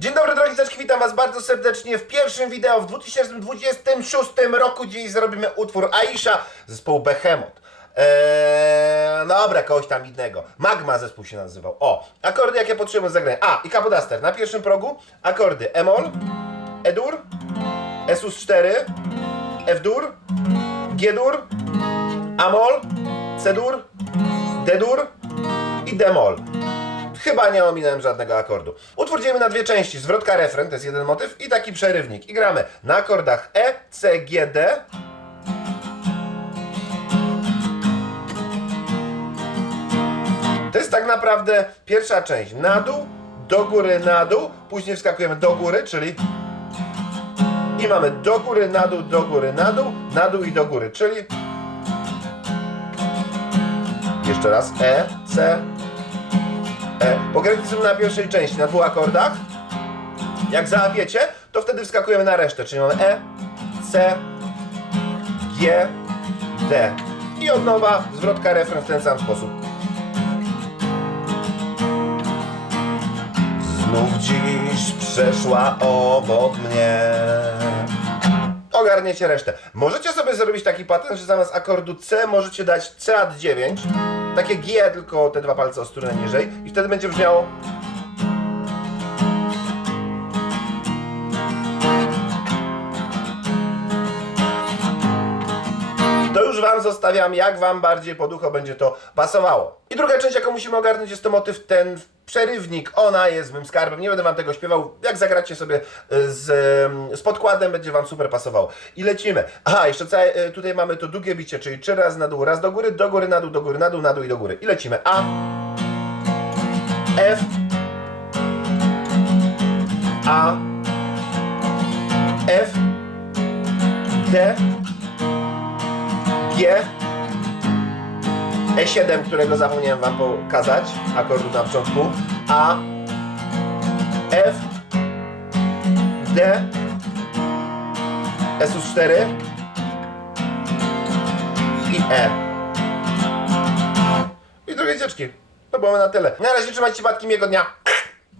Dzień dobry drogi zaczki, witam was bardzo serdecznie w pierwszym wideo w 2026 roku. Dziś zrobimy utwór Aisha zespołu Behemoth. Eee, dobra, kogoś tam innego. Magma zespół się nazywał. O, akordy jakie potrzebujemy do zagrania. A, i kapodaster. Na pierwszym progu akordy E-moll, E-dur, E-sus4, F-dur, G-dur, A-moll, C-dur, D-dur i D-moll. Chyba nie ominąłem żadnego akordu. Utwór dzielimy na dwie części. Zwrotka, refren, to jest jeden motyw i taki przerywnik. I gramy na akordach E, C, G, D. To jest tak naprawdę pierwsza część. Na dół, do góry, na dół. Później wskakujemy do góry, czyli... I mamy do góry, na dół, do góry, na dół, na dół i do góry, czyli... Jeszcze raz. E, C, E, sobie na pierwszej części, na dwóch akordach. Jak załapiecie, to wtedy wskakujemy na resztę, czyli mamy E, C, G, D. I od nowa zwrotka refren w ten sam sposób. Znów dziś przeszła obok mnie. Ogarniecie resztę. Możecie sobie zrobić taki patent, że zamiast akordu C możecie dać C 9 takie G, tylko te dwa palce o stronę niżej i wtedy będzie brzmiało już Wam zostawiam, jak Wam bardziej po duchu będzie to pasowało. I druga część, jaką musimy ogarnąć, jest to motyw ten przerywnik. Ona jest mym skarbem. Nie będę Wam tego śpiewał. Jak zagracie sobie y, z, y, z podkładem, będzie Wam super pasowało. I lecimy. Aha, jeszcze całe, y, tutaj mamy to długie bicie, czyli trzy raz na dół, raz do góry, do góry, na dół, do góry, na dół, na dół i do góry. I lecimy. A, F, A, F, D, G, E7, którego zapomniałem Wam pokazać, akordu na początku, A, F, D, SUS4 i E. I drugie dzieczki. To było na tyle. Na razie trzymajcie się, batki, miłego dnia.